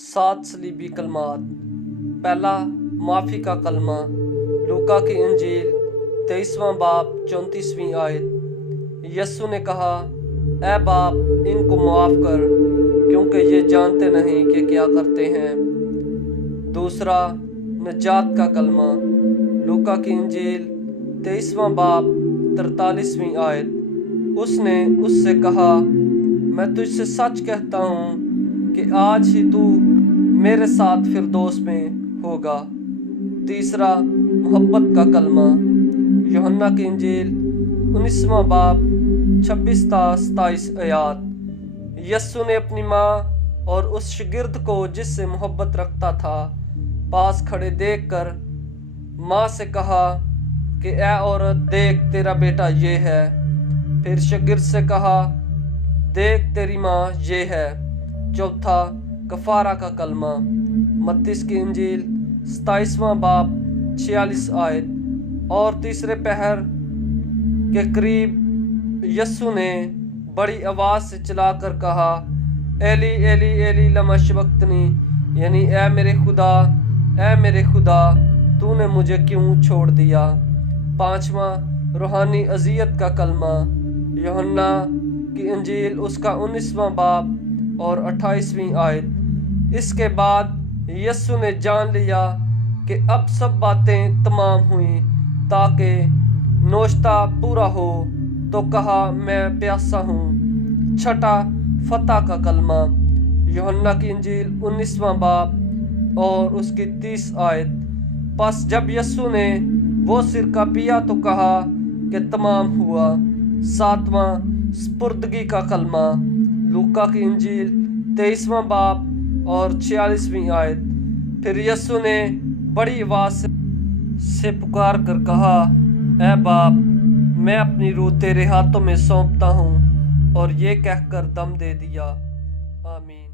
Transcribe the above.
7 सलीबी कलमात। पहला माफ़ी का कलमा, लूका की इंजील 23वां बाब 34वीं आयत। यस्सु ने कहा, ऐ बाप, इनको माफ़ कर, क्योंकि ये जानते नहीं कि क्या करते हैं। दूसरा नजात का कलमा, लूका की इंजील 23वां बाब 43वीं आयत। उसने उससे कहा, मैं तुझसे सच कहता हूँ कि आज ही तू मेरे साथ फिरदौस में होगा। तीसरा मोहब्बत का कलमा, यूहन्ना की इंजील 19वां बाब 26-27 आयत। यस्सु ने अपनी माँ और उस शागिर्द को जिससे मोहब्बत रखता था पास खड़े देखकर माँ से कहा कि ऐ औरत, देख तेरा बेटा ये है। फिर शागिर्द से कहा, देख तेरी माँ ये है। चौथा कफारा का कलमा, मत्ती की इंजील 27वां बाब 46 आयत। और तीसरे पहर के करीब यस्सु ने बड़ी आवाज़ से चिल्लाकर कहा, एली एली एली लमा शबक्तनी, यानी ऐ मेरे खुदा तूने मुझे क्यों छोड़ दिया। पांचवा रूहानी अजियत का कलमा, यूहन्ना की इंजील उसका 19वां बाब और 28वीं आयत। इसके बाद यस्सु ने जान लिया कि अब सब बातें तमाम हुई ताकि नोश्ता पूरा हो, तो कहा, मैं प्यासा हूँ। छठा फतह का कलमा, यूहन्ना की इंजील 19वां बाब और उसकी 30 आयत। बस जब यस्सु ने वो सिरका पिया तो कहा कि तमाम हुआ। सातवां स्पुर्दगी का कलमा, लूका की इंजील 23वां बाब और 46वीं आयत। फिर यस्सु ने बड़ी आवाज़ से पुकार कर कहा, ऐ बाप, मैं अपनी रूह तेरे हाथों में सौंपता हूँ। और ये कहकर दम दे दिया। आमीन।